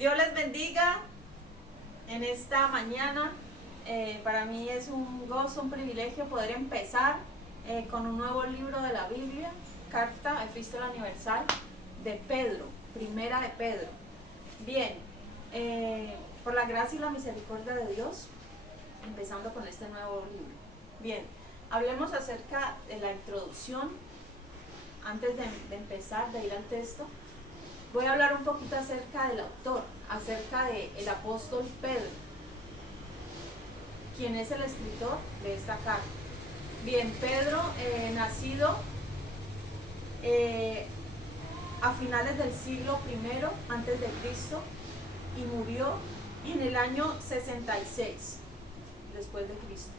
Dios les bendiga en esta mañana. Para mí es un gozo, un privilegio poder empezar con un nuevo libro de la Biblia, Carta, Epístola Universal de Pedro, Primera de Pedro. Bien, por la gracia y la misericordia de Dios, empezando con este nuevo libro. Bien, hablemos acerca de la introducción. Antes de empezar, de ir al texto, voy a hablar un poquito acerca del autor, acerca del apóstol Pedro, quien es el escritor de esta carta. Bien, Pedro, nacido a finales del siglo I antes de Cristo y murió en el año 66 después de Cristo.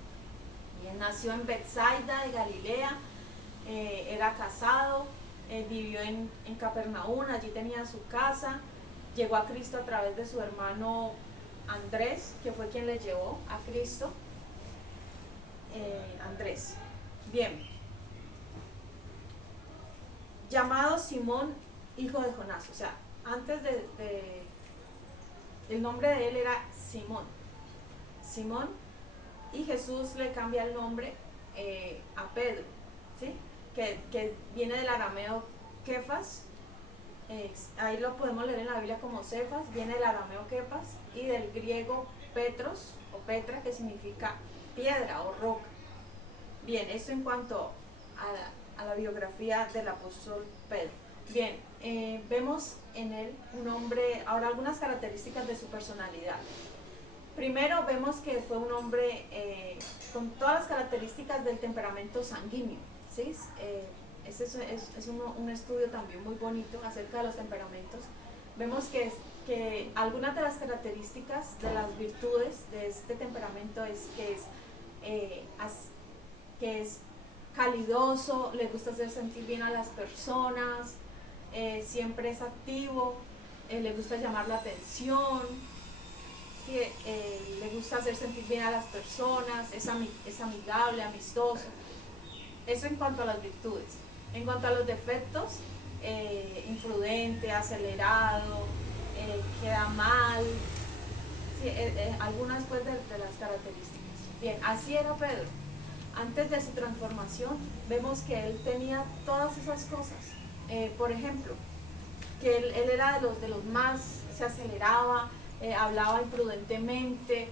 Bien, nació en Betsaida de Galilea, era casado, vivió en Capernaum, allí tenía su casa. Llegó a Cristo a través de su hermano Andrés, que fue quien le llevó a Cristo. Andrés. Bien. Llamado Simón, hijo de Jonás. O sea, antes el nombre de él era Simón. Simón. Y Jesús le cambia el nombre a Pedro, ¿sí? Que viene del arameo Kefas. Ahí lo podemos leer en la Biblia como Cefas, viene del arameo Kefas, y del griego Petros o Petra, que significa piedra o roca. Bien, esto en cuanto a la biografía del apóstol Pedro. Bien, vemos en él un hombre, ahora algunas características de su personalidad. Primero vemos que fue un hombre con todas las características del temperamento sanguíneo, ¿sí? Este es un estudio también muy bonito acerca de los temperamentos. Vemos que algunas de las características de las virtudes de este temperamento es que es calidoso, le gusta hacer sentir bien a las personas, siempre es activo, le gusta llamar la atención, le gusta hacer sentir bien a las personas, es amigable, amistoso. Eso en cuanto a las virtudes. En cuanto a los defectos, imprudente, acelerado, queda mal, sí, algunas pues de las características. Bien, así era Pedro. Antes de su transformación, vemos que él tenía todas esas cosas. Por ejemplo, que él era de los más, se aceleraba, hablaba imprudentemente,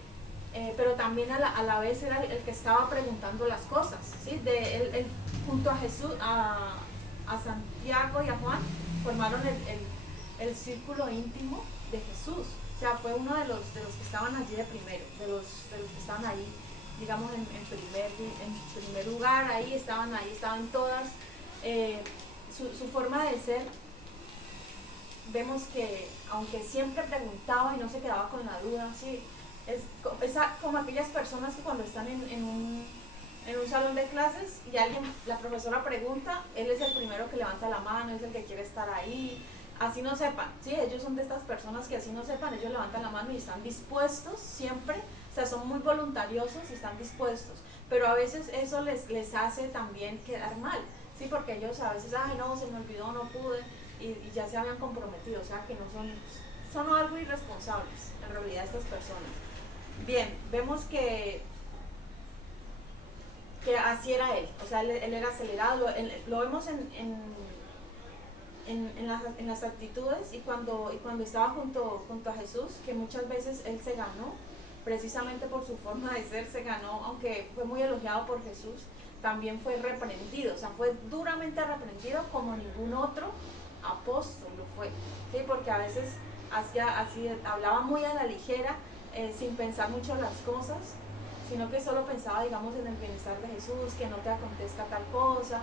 pero también a la vez era el que estaba preguntando las cosas, ¿sí? Él, junto a Jesús, a Santiago y a Juan, formaron el círculo íntimo de Jesús. O sea, fue uno de los que estaban allí de primero, de los que estaban ahí, digamos, en primer lugar, ahí estaban todas. Su forma de ser, vemos que aunque siempre preguntaba y no se quedaba con la duda, ¿sí? Es como aquellas personas que cuando están en un salón de clases y la profesora pregunta, él es el primero que levanta la mano, es el que quiere estar ahí, así no sepan, ¿sí? Ellos son de estas personas que así no sepan, ellos levantan la mano y están dispuestos siempre, o sea, son muy voluntariosos y están dispuestos, pero a veces eso les hace también quedar mal, ¿sí? Porque ellos a veces, ay no, se me olvidó, no pude, y ya se habían comprometido, o sea que no son algo irresponsables en realidad estas personas. Bien, vemos que así era él, o sea, él era acelerado, lo vemos en las actitudes y cuando estaba junto a Jesús, que muchas veces él se ganó, precisamente por su forma de ser, se ganó, aunque fue muy elogiado por Jesús, también fue reprendido, o sea, fue duramente reprendido como ningún otro apóstol lo fue, ¿sí? Porque a veces así hablaba muy a la ligera, sin pensar mucho las cosas, sino que solo pensaba, digamos, en el bienestar de Jesús, que no te acontezca tal cosa,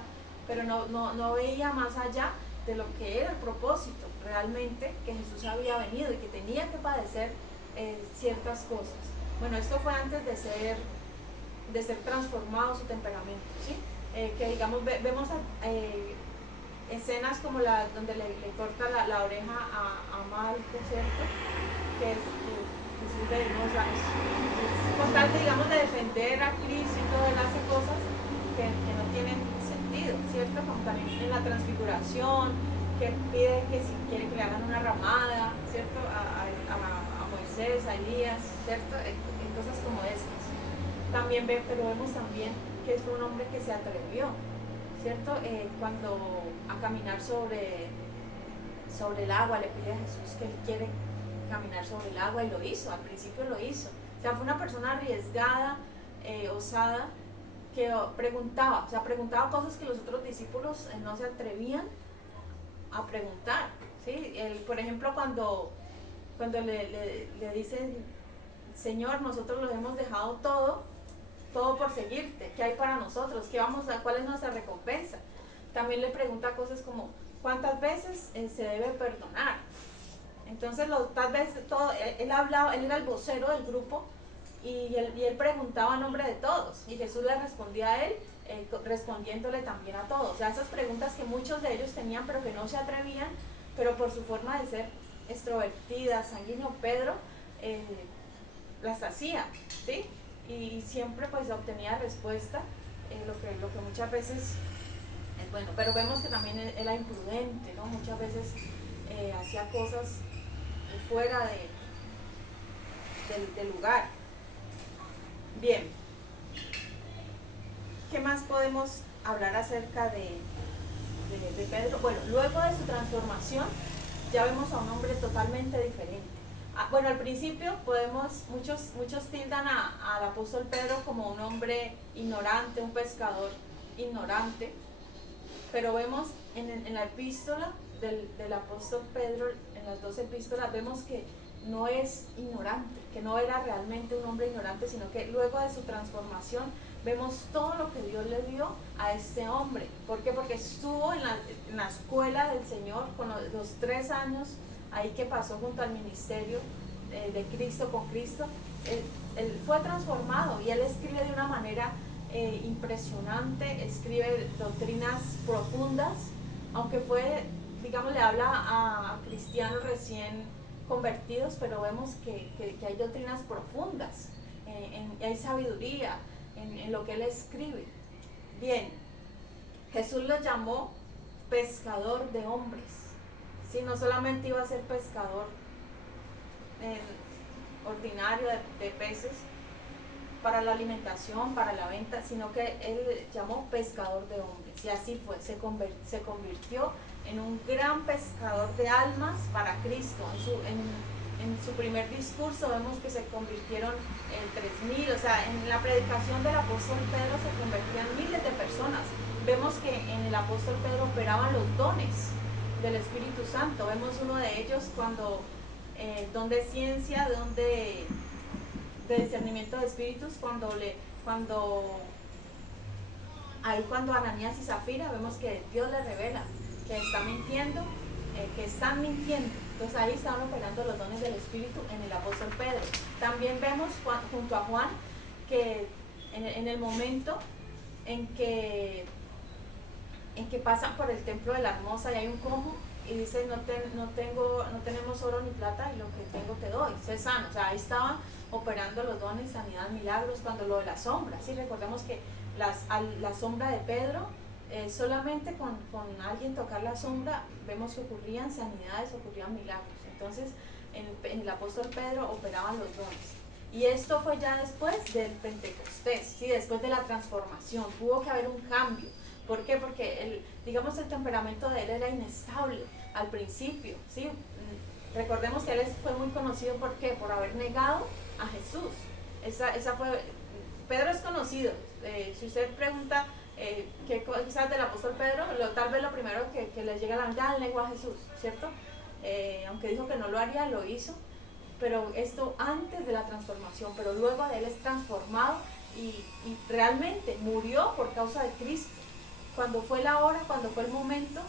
pero no veía más allá de lo que era el propósito realmente, que Jesús había venido y que tenía que padecer ciertas cosas. Bueno, esto fue antes de ser transformado su temperamento, ¿sí? Que digamos, vemos escenas como donde le corta la oreja a Malco, ¿cierto? Que es con tal, digamos, de defender a Cristo y todo, él hace cosas que no tienen sentido, ¿cierto? Como también en la transfiguración, que pide que si quiere que le hagan una ramada, ¿cierto? A Elías, ¿cierto? En cosas como estas. También pero vemos también que fue un hombre que se atrevió, ¿cierto? Cuando a caminar sobre el agua, le pide a Jesús que él quiere caminar sobre el agua y lo hizo, al principio lo hizo. O sea, fue una persona arriesgada, osada, que preguntaba cosas que los otros discípulos no se atrevían a preguntar, ¿sí? Por ejemplo, cuando le dicen, Señor, nosotros lo hemos dejado todo por seguirte, ¿qué hay para nosotros? ¿Cuál es nuestra recompensa? También le pregunta cosas como, ¿cuántas veces se debe perdonar? Entonces, tal vez él era el vocero del grupo y él preguntaba a nombre de todos y Jesús le respondía a él, respondiéndole también a todos. O sea, esas preguntas que muchos de ellos tenían pero que no se atrevían, pero por su forma de ser extrovertida, sanguíneo, Pedro las hacía, ¿sí? Y siempre pues obtenía respuesta, lo que muchas veces es bueno, pero vemos que también él era imprudente, ¿no? Muchas veces hacía cosas fuera del lugar. Bien, ¿qué más podemos hablar acerca de Pedro? Bueno, luego de su transformación ya vemos a un hombre totalmente diferente. Bueno, al principio muchos tildan al apóstol Pedro como un hombre ignorante, un pescador ignorante, pero vemos en la epístola del apóstol Pedro, en las 2 epístolas, vemos que no es ignorante, que no era realmente un hombre ignorante, sino que luego de su transformación vemos todo lo que Dios le dio a este hombre. ¿Por qué? Porque estuvo en la escuela del Señor con los 3 años ahí que pasó junto al ministerio de Cristo, con Cristo. Él fue transformado y él escribe de una manera impresionante, escribe doctrinas profundas, aunque le habla a cristianos recién convertidos, pero vemos que hay doctrinas profundas, hay sabiduría en lo que él escribe. Bien, Jesús lo llamó pescador de hombres, ¿sí? No solamente iba a ser pescador ordinario de peces para la alimentación, para la venta, sino que él llamó pescador de hombres, y así fue, se convirtió en un gran pescador de almas para Cristo. En su primer discurso vemos que se convirtieron en 3,000, o sea, en la predicación del apóstol Pedro se convertían miles de personas. Vemos que en el apóstol Pedro operaban los dones del Espíritu Santo. Vemos uno de ellos don de ciencia, don de discernimiento de espíritus, cuando Ananías y Zafira, vemos que Dios le revela que están mintiendo. Entonces ahí estaban operando los dones del Espíritu en el apóstol Pedro. También vemos junto a Juan que en el momento en que pasan por el templo de la Hermosa y hay un cojo y dice, no tenemos oro ni plata y lo que tengo te doy, sé sano. O sea, ahí estaban operando los dones, sanidad, milagros. Cuando lo de la sombra, ¿sí? Recordemos que la sombra de Pedro, solamente con alguien tocar la sombra, vemos que ocurrían sanidades, ocurrían milagros. Entonces, en el apóstol Pedro operaban los dones. Y esto fue ya después del Pentecostés, ¿sí? Después de la transformación. Tuvo que haber un cambio. ¿Por qué? Porque el temperamento de él era inestable al principio, ¿sí? Recordemos que él fue muy conocido, ¿por qué? Por haber negado a Jesús. Pedro es conocido. Si usted pregunta qué cosas del apóstol Pedro, tal vez lo primero que le llega a la mente, él negó a Jesús, ¿cierto? Aunque dijo que no lo haría, lo hizo. Pero esto antes de la transformación, pero luego de él es transformado y realmente murió por causa de Cristo. Cuando fue la hora, cuando fue el momento,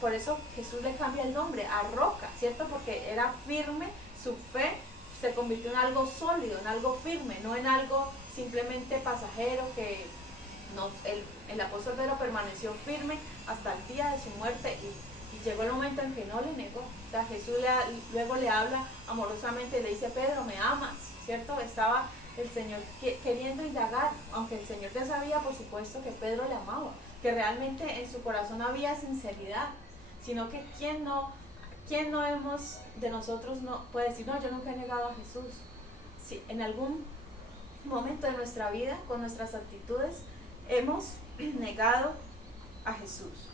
por eso Jesús le cambia el nombre a Roca, ¿cierto? Porque era firme, su fe se convirtió en algo sólido, en algo firme, no en algo simplemente pasajero. Que no, el apóstol Pedro permaneció firme hasta el día de su muerte y llegó el momento en que no le negó. O sea, Jesús luego le habla amorosamente y le dice, Pedro, ¿me amas? ¿Cierto? Estaba el Señor queriendo indagar, aunque el Señor ya sabía, por supuesto, que Pedro le amaba, que realmente en su corazón había sinceridad, sino que ¿Quién de nosotros no puede decir, no, yo nunca he negado a Jesús? Si en algún momento de nuestra vida, con nuestras actitudes, hemos negado a Jesús.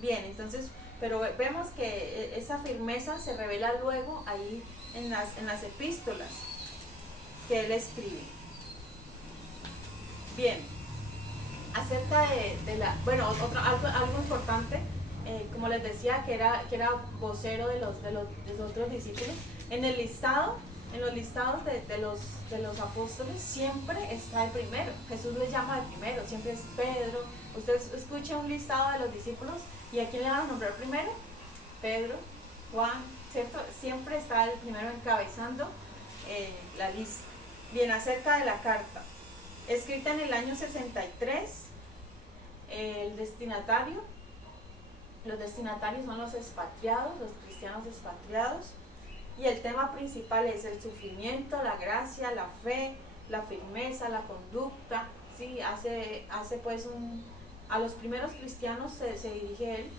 Bien, entonces, pero vemos que esa firmeza se revela luego ahí en las epístolas que él escribe. Bien, acerca de la, bueno, algo importante, como les decía, que era vocero de los otros discípulos. En los listados de los apóstoles siempre está el primero. Jesús les llama el primero, siempre es Pedro. Usted escucha un listado de los discípulos y ¿a quién le van a nombrar primero? Pedro, Juan, ¿cierto? Siempre está el primero encabezando la lista. Bien, acerca de la carta, escrita en el año 63, el destinatario, los destinatarios son los expatriados, los cristianos expatriados, y el tema principal es el sufrimiento, la gracia, la fe, la firmeza, la conducta, ¿sí? Hace pues a los primeros cristianos se dirige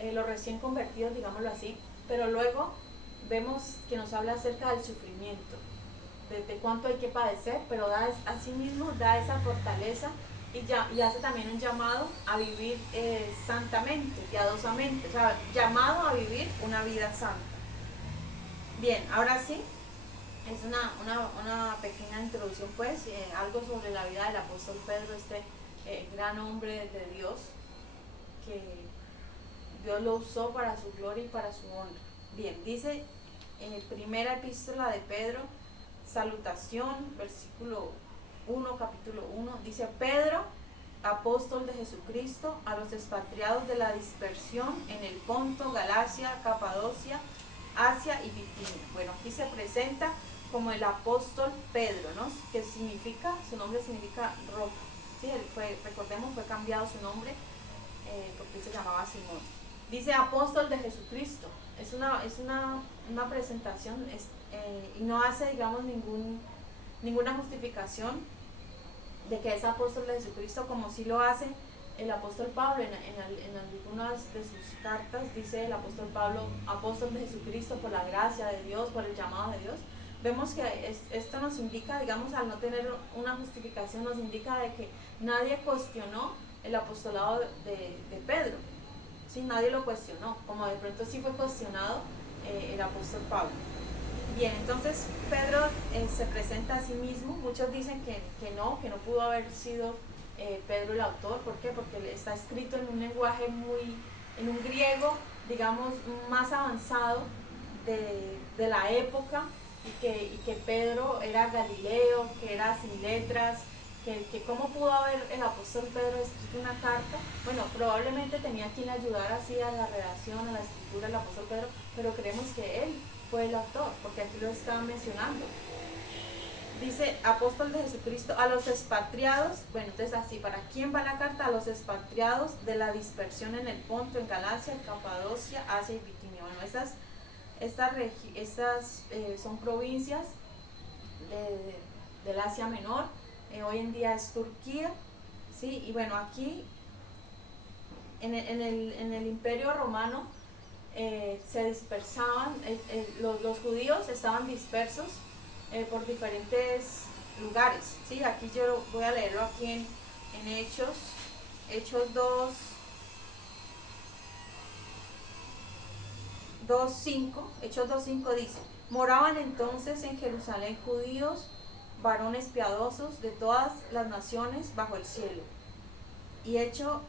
él, los recién convertidos, digámoslo así, pero luego vemos que nos habla acerca del sufrimiento, de cuánto hay que padecer, pero asimismo da esa fortaleza y hace también un llamado a vivir santamente, piadosamente, o sea, llamado a vivir una vida santa. Bien, ahora sí, es una pequeña introducción pues, algo sobre la vida del apóstol Pedro, este gran hombre de Dios, que Dios lo usó para su gloria y para su honra. Bien, dice en primera epístola de Pedro, salutación, versículo 1, capítulo 1, dice: Pedro, apóstol de Jesucristo, a los expatriados de la dispersión en el Ponto, Galacia, Capadocia, Asia y Bitinia. Bueno, aquí se presenta como el apóstol Pedro, ¿no? Que significa, su nombre significa roca. Sí, recordemos, fue cambiado su nombre porque se llamaba Simón. Dice apóstol de Jesucristo. Es una presentación y no hace, digamos, ninguna justificación de que es apóstol de Jesucristo, como si lo hace el apóstol Pablo en algunas de sus cartas. Dice el apóstol Pablo, apóstol de Jesucristo por la gracia de Dios, por el llamado de Dios. Vemos que esto nos indica, digamos, al no tener una justificación, nos indica de que nadie cuestionó el apostolado de Pedro. ¿Sí? Nadie lo cuestionó, como de pronto sí fue cuestionado el apóstol Pablo. Bien, entonces Pedro se presenta a sí mismo. Muchos dicen que no pudo haber sido Pedro el autor. ¿Por qué? Porque está escrito en un lenguaje en un griego, digamos, más avanzado de la época, y que Pedro era galileo, que era sin letras, que cómo pudo haber el apóstol Pedro escrito una carta. Bueno, probablemente tenía quien le ayudara así a la redacción, a la escritura del apóstol Pedro, pero creemos que él fue el autor, porque aquí lo estaba mencionando. Dice apóstol de Jesucristo a los expatriados. Bueno, entonces así, ¿para quién va la carta? A los expatriados de la dispersión en el Ponto, en Galacia, en Capadocia, Asia y Bitinia. Bueno, estas son provincias del Asia Menor. Hoy en día es Turquía, ¿sí? Y bueno, aquí en el Imperio Romano se dispersaban, los judíos estaban dispersos por diferentes lugares, ¿sí? Aquí yo voy a leerlo aquí en Hechos 2:5 dice: moraban entonces en Jerusalén judíos, varones piadosos de todas las naciones bajo el cielo. Y hecho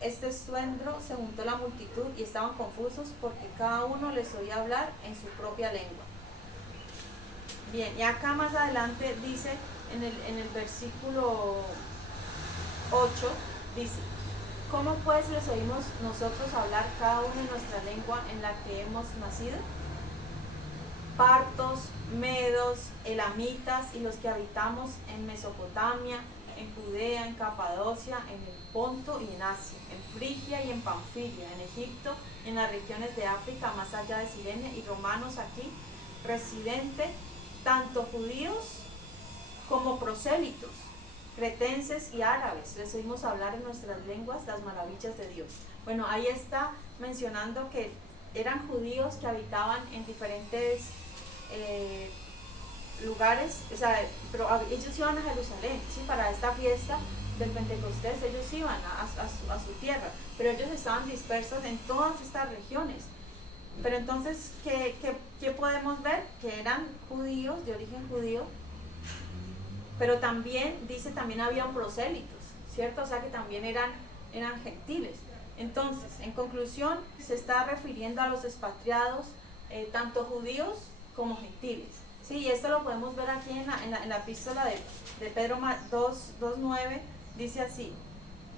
este estruendo, se juntó la multitud y estaban confusos porque cada uno les oía hablar en su propia lengua. Bien, y acá más adelante dice, en el versículo 8, dice: ¿cómo pues les oímos nosotros hablar cada uno en nuestra lengua en la que hemos nacido? Partos, medos, elamitas y los que habitamos en Mesopotamia, en Judea, en Capadocia, en el Ponto y en Asia, en Frigia y en Panfilia, en Egipto, en las regiones de África más allá de Cirene, y romanos aquí, residentes, tanto judíos como prosélitos, cretenses y árabes, les oímos hablar en nuestras lenguas las maravillas de Dios. Bueno, ahí está mencionando que eran judíos que habitaban en diferentes lugares, o sea, pero ellos iban a Jerusalén, ¿sí? Para esta fiesta del Pentecostés, ellos iban a su tierra, pero ellos estaban dispersos en todas estas regiones. Pero entonces, ¿qué podemos ver? Que eran judíos, de origen judío, pero también, dice, también habían prosélitos, ¿cierto? O sea, que también eran gentiles. Entonces, en conclusión, se está refiriendo a los expatriados, tanto judíos como gentiles. Sí, y esto lo podemos ver aquí en la epístola de Pedro 2:9, dice así,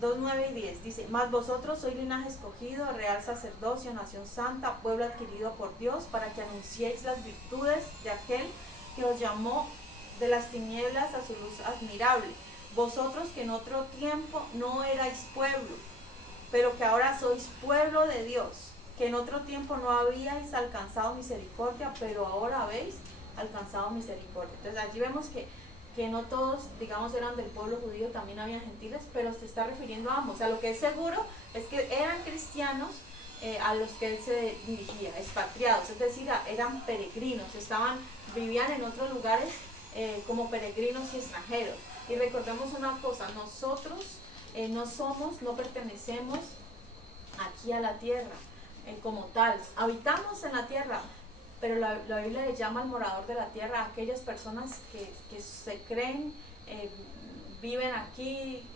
2:9 y 10, dice: mas vosotros sois linaje escogido, real sacerdocio, nación santa, pueblo adquirido por Dios, para que anunciéis las virtudes de aquel que os llamó de las tinieblas a su luz admirable. Vosotros que en otro tiempo no erais pueblo, pero que ahora sois pueblo de Dios, que en otro tiempo no habíais alcanzado misericordia, pero ahora habéis alcanzado misericordia. Entonces allí vemos que no todos, digamos, eran del pueblo judío, también había gentiles, pero se está refiriendo a ambos. O sea, lo que es seguro es que eran cristianos a los que él se dirigía, expatriados, es decir, eran peregrinos, vivían en otros lugares como peregrinos y extranjeros. Y recordemos una cosa, nosotros no pertenecemos aquí a la tierra como tal, habitamos en la tierra, pero la Biblia le llama al morador de la tierra a aquellas personas que se creen, viven aquí,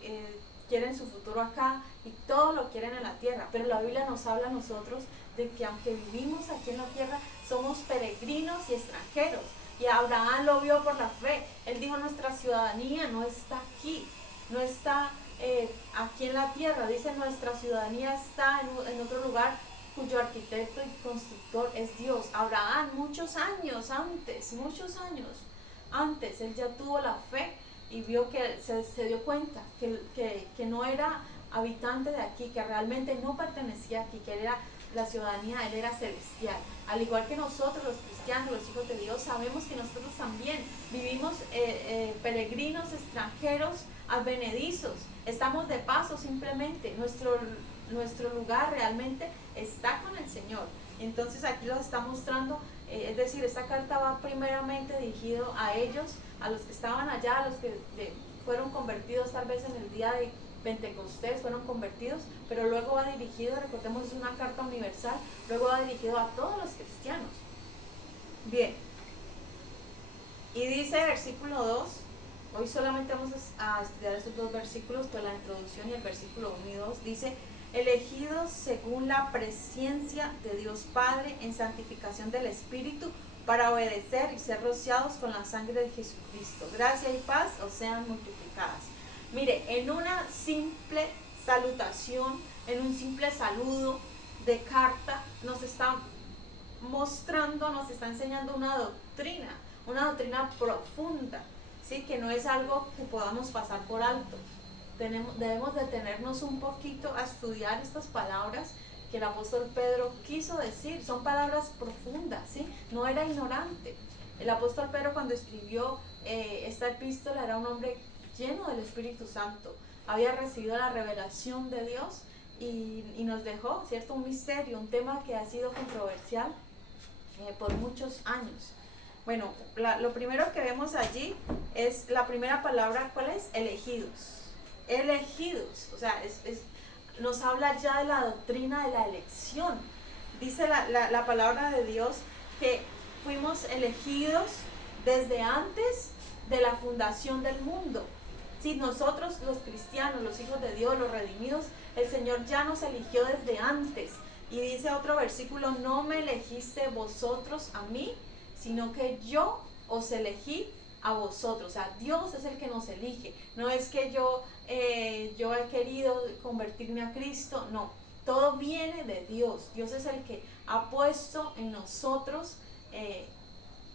quieren su futuro acá y todo lo quieren en la tierra. Pero la Biblia nos habla a nosotros de que aunque vivimos aquí en la tierra, somos peregrinos y extranjeros. Y Abraham lo vio por la fe. Él dijo: nuestra ciudadanía no está aquí, no está aquí en la tierra. Dice: nuestra ciudadanía está en otro lugar, cuyo arquitecto y constructor es Dios. Abraham, muchos años antes, él ya tuvo la fe y vio que se dio cuenta que no era habitante de aquí, que realmente no pertenecía aquí, que era la ciudadanía, él era celestial. Al igual que nosotros, los cristianos, los hijos de Dios, sabemos que nosotros también vivimos peregrinos, extranjeros, advenedizos. Estamos de paso simplemente. Nuestro lugar realmente está con el Señor. Entonces aquí lo está mostrando, es decir, esta carta va primeramente dirigido a ellos, a los que estaban allá, a los que fueron convertidos tal vez en el día de Pentecostés, fueron convertidos, pero luego va dirigido, recordemos, es una carta universal, luego va dirigido a todos los cristianos. Bien, y dice versículo 2, hoy solamente vamos a estudiar estos dos versículos, pero la introducción y el versículo 1 y 2 dice: elegidos según la presciencia de Dios Padre en santificación del Espíritu, para obedecer y ser rociados con la sangre de Jesucristo. Gracia y paz os sean multiplicadas. Mire, en una simple salutación, en un simple saludo de carta, nos está mostrando, nos está enseñando una doctrina profunda, ¿sí? Que no es algo que podamos pasar por alto. Debemos detenernos un poquito a estudiar estas palabras que el apóstol Pedro quiso decir. Son palabras profundas, ¿sí? No era ignorante. El apóstol Pedro, cuando escribió esta epístola, era un hombre lleno del Espíritu Santo. Había recibido la revelación de Dios y nos dejó, ¿cierto?, un misterio, un tema que ha sido controversial por muchos años. Bueno, lo primero que vemos allí es la primera palabra. ¿Cuál es? Elegidos. Elegidos, o sea, nos habla ya de la doctrina de la elección. Dice la palabra de Dios que fuimos elegidos desde antes de la fundación del mundo. Si nosotros, los cristianos, los hijos de Dios, los redimidos, el Señor ya nos eligió desde antes. Y dice otro versículo: no me elegiste vosotros a mí, sino que yo os elegí a vosotros. O sea, Dios es el que nos elige. No es que yo he querido convertirme a Cristo, no. Todo viene de Dios. Dios es el que ha puesto en nosotros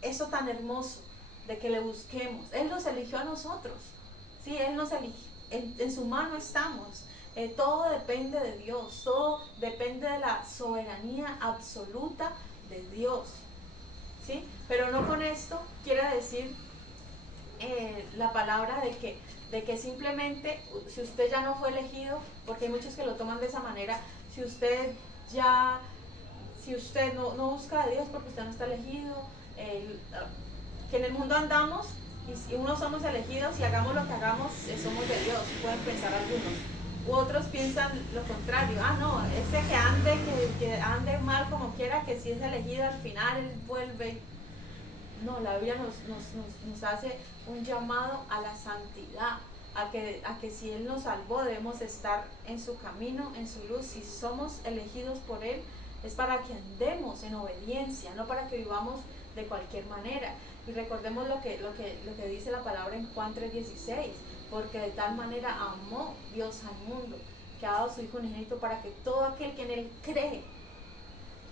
eso tan hermoso de que le busquemos. Él nos eligió a nosotros. Sí, Él nos eligió. En su mano estamos. Todo depende de Dios. Todo depende de la soberanía absoluta de Dios. ¿Sí? Pero no con esto quiere decir la palabra de que simplemente, si usted ya no fue elegido, porque hay muchos que lo toman de esa manera, si usted ya si usted no busca a Dios porque usted no está elegido, que en el mundo andamos y unos somos elegidos y hagamos lo que hagamos, somos de Dios, pueden pensar algunos. U otros piensan lo contrario, no, ese que ande mal como quiera, que si es elegido al final él vuelve. No, la Biblia nos hace un llamado a la santidad, a que si Él nos salvó debemos estar en su camino, en su luz. Si somos elegidos por Él es para que andemos en obediencia, no para que vivamos de cualquier manera. Y recordemos lo que dice la palabra en Juan 3:16, porque de tal manera amó Dios al mundo, que ha dado su Hijo unigénito para que todo aquel que en Él cree,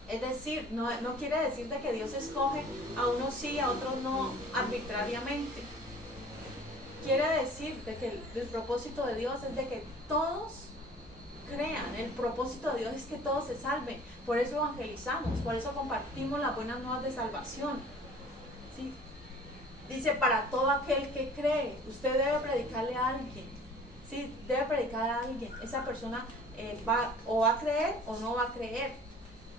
es decir, no quiere decir de que Dios escoge a unos sí, a otros no, arbitrariamente. Quiere decir de que el propósito de Dios es de que todos crean. El propósito de Dios es que todos se salven. Por eso evangelizamos, por eso compartimos las buenas nuevas de salvación. ¿Sí? Dice, para todo aquel que cree, usted debe predicarle a alguien. ¿Sí? Debe predicar a alguien. Esa persona va a creer o no va a creer.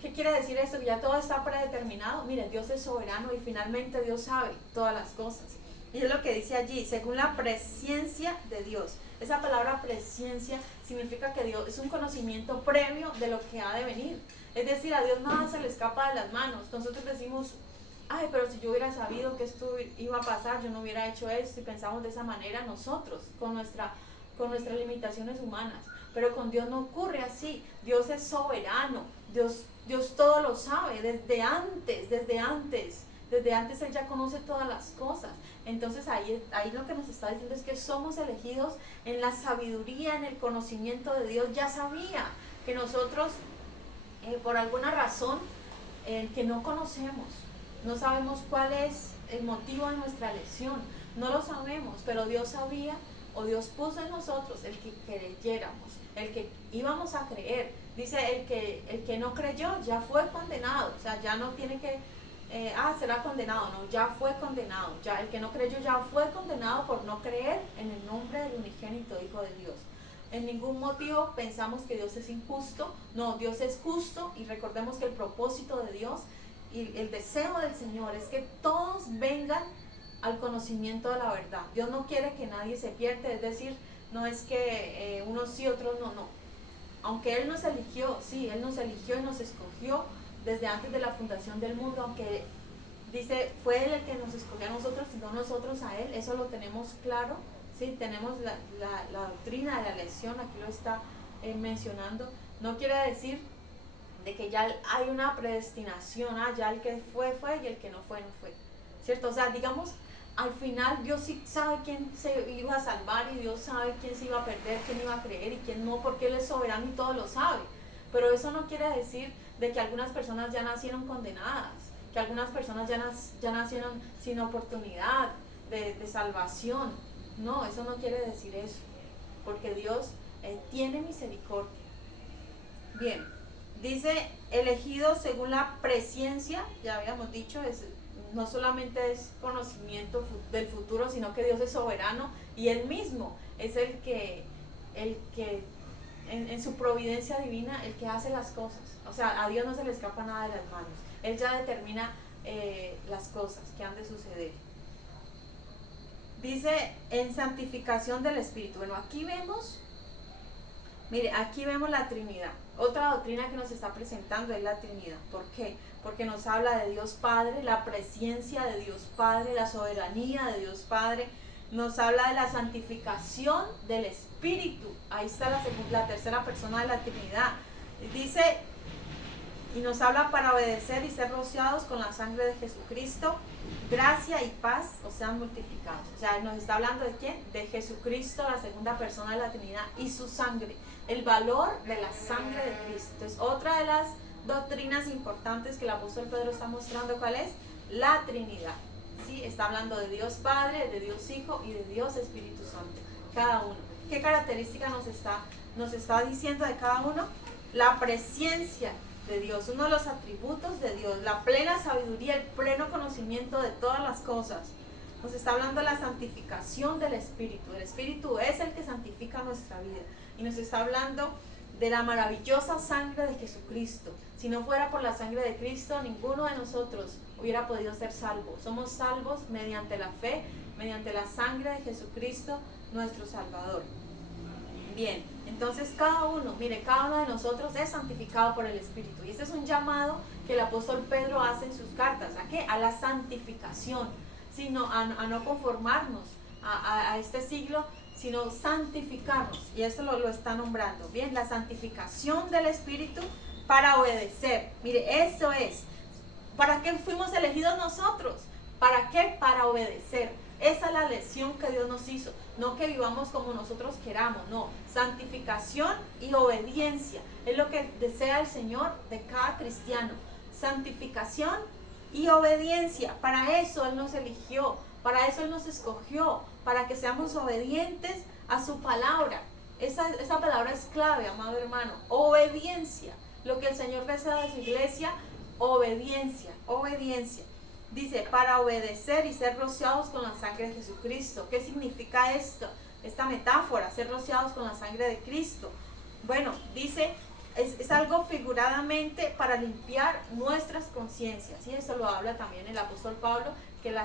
¿Qué quiere decir esto? Que ya todo está predeterminado. Mire, Dios es soberano y finalmente Dios sabe todas las cosas. Y es lo que dice allí, según la presciencia de Dios. Esa palabra presciencia significa que Dios es un conocimiento previo de lo que ha de venir. Es decir, a Dios nada se le escapa de las manos. Nosotros decimos, pero si yo hubiera sabido que esto iba a pasar, yo no hubiera hecho esto, y pensamos de esa manera nosotros, con nuestras limitaciones humanas. Pero con Dios no ocurre así. Dios es soberano. Dios todo lo sabe, desde antes Él ya conoce todas las cosas. Entonces ahí lo que nos está diciendo es que somos elegidos en la sabiduría, en el conocimiento de Dios. Ya sabía que nosotros, por alguna razón que no conocemos, no sabemos cuál es el motivo de nuestra elección, no lo sabemos, pero Dios sabía, o Dios puso en nosotros el que creyéramos, el que íbamos a creer. Dice, el que no creyó ya fue condenado, o sea, ya no tiene que, será condenado, no, ya fue condenado, ya el que no creyó ya fue condenado por no creer en el nombre del unigénito Hijo de Dios. En ningún motivo pensamos que Dios es injusto, no, Dios es justo, y recordemos que el propósito de Dios y el deseo del Señor es que todos vengan al conocimiento de la verdad. Dios no quiere que nadie se pierda, es decir, no es que unos sí, otros no. Aunque Él nos eligió, sí, Él nos eligió y nos escogió desde antes de la fundación del mundo, aunque dice, fue Él el que nos escogió a nosotros y no nosotros a Él, eso lo tenemos claro, sí, tenemos la doctrina de la elección, aquí lo está mencionando. No quiere decir de que ya hay una predestinación, ya el que fue y el que no fue, ¿cierto? O sea, digamos, al final Dios sí sabe quién se iba a salvar, y Dios sabe quién se iba a perder, quién iba a creer y quién no, porque Él es soberano y todo lo sabe. Pero eso no quiere decir de que algunas personas ya nacieron condenadas, que algunas personas ya nacieron sin oportunidad de salvación. No, eso no quiere decir eso, porque Dios tiene misericordia. Bien, dice, elegido según la presciencia, ya habíamos dicho, no solamente es conocimiento del futuro, sino que Dios es soberano y Él mismo es el que en su providencia divina, el que hace las cosas. O sea, a Dios no se le escapa nada de las manos. Él ya determina las cosas que han de suceder. Dice, en santificación del Espíritu. Bueno, aquí vemos la Trinidad. Otra doctrina que nos está presentando es la Trinidad. ¿Por qué? Porque nos habla de Dios Padre, la presencia de Dios Padre, la soberanía de Dios Padre. Nos habla de la santificación del Espíritu. Ahí está la tercera persona de la Trinidad. Dice, y nos habla para obedecer y ser rociados con la sangre de Jesucristo. Gracia y paz os sean multiplicados. O sea, nos está hablando de ¿quién? De Jesucristo, la segunda persona de la Trinidad, y su sangre. El valor de la sangre de Cristo. Entonces, otra de las doctrinas importantes que el apóstol Pedro está mostrando, ¿cuál es? La Trinidad. ¿Sí? Está hablando de Dios Padre, de Dios Hijo y de Dios Espíritu Santo. Cada uno. ¿Qué característica nos está diciendo de cada uno? La presencia de Dios, uno de los atributos de Dios, la plena sabiduría, el pleno conocimiento de todas las cosas. Nos está hablando de la santificación del Espíritu. El Espíritu es el que santifica nuestra vida. Y nos está hablando de la maravillosa sangre de Jesucristo. Si no fuera por la sangre de Cristo, ninguno de nosotros hubiera podido ser salvo. Somos salvos mediante la fe, mediante la sangre de Jesucristo, nuestro Salvador. Bien, entonces cada uno de nosotros es santificado por el Espíritu. Y este es un llamado que el apóstol Pedro hace en sus cartas. ¿A qué? A la santificación, sino a no conformarnos a este siglo, sino santificarnos. Y esto lo está nombrando. Bien, la santificación del Espíritu para obedecer. Mire, eso es. ¿Para qué fuimos elegidos nosotros? ¿Para qué? Para obedecer. Esa es la lección que Dios nos hizo. No que vivamos como nosotros queramos, no. Santificación y obediencia. Es lo que desea el Señor de cada cristiano. Santificación y obediencia. Para eso Él nos eligió. Para eso Él nos escogió. Para que seamos obedientes a su palabra. Esa palabra es clave, amado hermano. Obediencia. Lo que el Señor desea de su iglesia, obediencia, obediencia. Dice, para obedecer y ser rociados con la sangre de Jesucristo. ¿Qué significa esto? Esta metáfora, ser rociados con la sangre de Cristo. Bueno, dice, es algo figuradamente para limpiar nuestras conciencias. Y eso lo habla también el apóstol Pablo, que el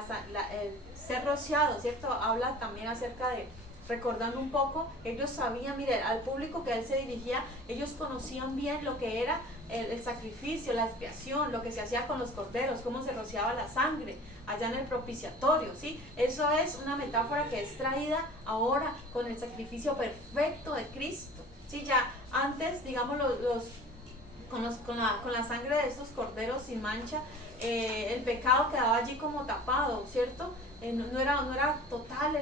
ser rociado, ¿cierto? Habla también acerca de, recordando un poco, ellos sabían, mire, al público que a él se dirigía, ellos conocían bien lo que era el sacrificio, la expiación, lo que se hacía con los corderos, cómo se rociaba la sangre allá en el propiciatorio, ¿sí? Eso es una metáfora que es traída ahora con el sacrificio perfecto de Cristo, ¿sí? Ya antes, digamos, con la sangre de estos corderos sin mancha, el pecado quedaba allí como tapado, ¿cierto? No era total,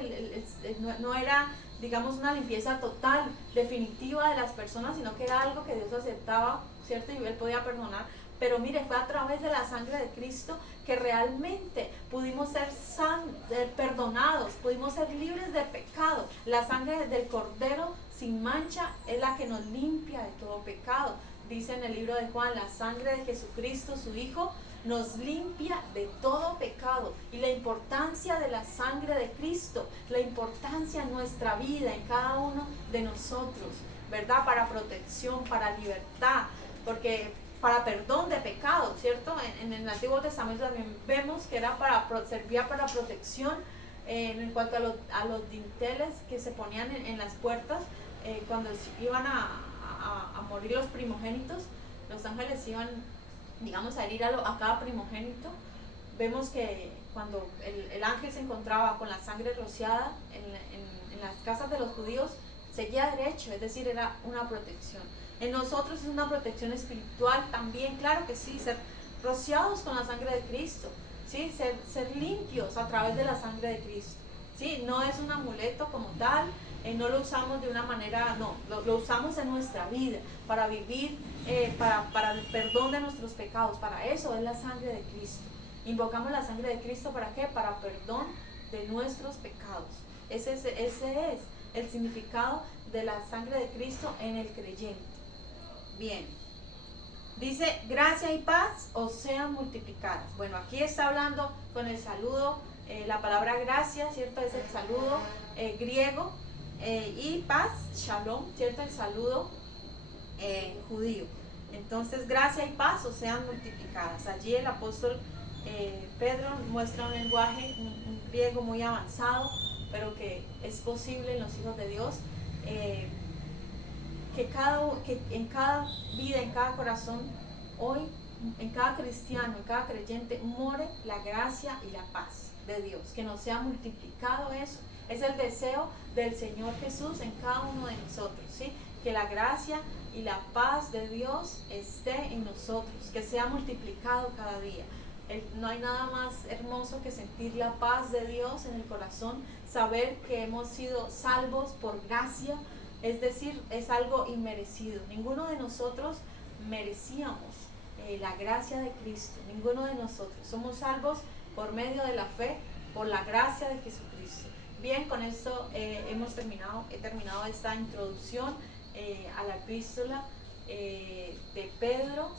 no era, digamos, una limpieza total, definitiva de las personas, sino que era algo que Dios aceptaba, ¿cierto? Y Él podía perdonar. Pero mire, fue a través de la sangre de Cristo que realmente pudimos ser perdonados, pudimos ser libres de pecado. La sangre del Cordero sin mancha es la que nos limpia de todo pecado. Dice en el libro de Juan, la sangre de Jesucristo, su Hijo, nos limpia de todo pecado. Y la importancia de la sangre de Cristo, la importancia en nuestra vida, en cada uno de nosotros, ¿verdad? Para protección, para libertad, porque para perdón de pecado, ¿cierto? En el Antiguo Testamento también vemos que servía para protección en cuanto a los dinteles que se ponían en las puertas cuando iban a morir los primogénitos. Los ángeles iban, digamos, a herir a cada primogénito. Vemos que cuando el ángel se encontraba con la sangre rociada en las casas de los judíos, seguía derecho, es decir, era una protección. En nosotros es una protección espiritual también, claro que sí, ser rociados con la sangre de Cristo, ¿sí? Ser limpios a través de la sangre de Cristo, ¿sí? No es un amuleto como tal, no lo usamos de una manera, no, lo usamos en nuestra vida, para vivir, para el perdón de nuestros pecados. Para eso es la sangre de Cristo. Invocamos la sangre de Cristo, ¿para qué? Para perdón de nuestros pecados. Ese es el significado de la sangre de Cristo en el creyente. Bien, dice, gracia y paz os sean multiplicadas. Bueno, aquí está hablando con el saludo, la palabra gracia, ¿cierto? Es el saludo griego, y paz, shalom, ¿cierto? El saludo judío. Entonces, gracia y paz os sean multiplicadas. Allí el apóstol Pedro muestra un lenguaje, un griego muy avanzado, pero que es posible en los hijos de Dios. Que en cada vida, en cada corazón, hoy, en cada cristiano, en cada creyente, more la gracia y la paz de Dios, que nos sea multiplicado eso. Es el deseo del Señor Jesús en cada uno de nosotros, ¿sí? Que la gracia y la paz de Dios esté en nosotros, que sea multiplicado cada día. No hay nada más hermoso que sentir la paz de Dios en el corazón, saber que hemos sido salvos por gracia. Es decir, es algo inmerecido. Ninguno de nosotros merecíamos la gracia de Cristo. Ninguno de nosotros. Somos salvos por medio de la fe, por la gracia de Jesucristo. Bien, con esto he terminado esta introducción a la epístola de Pedro,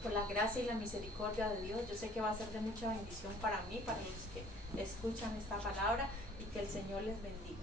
por la gracia y la misericordia de Dios. Yo sé que va a ser de mucha bendición para mí, para los que escuchan esta palabra, y que el Señor les bendiga.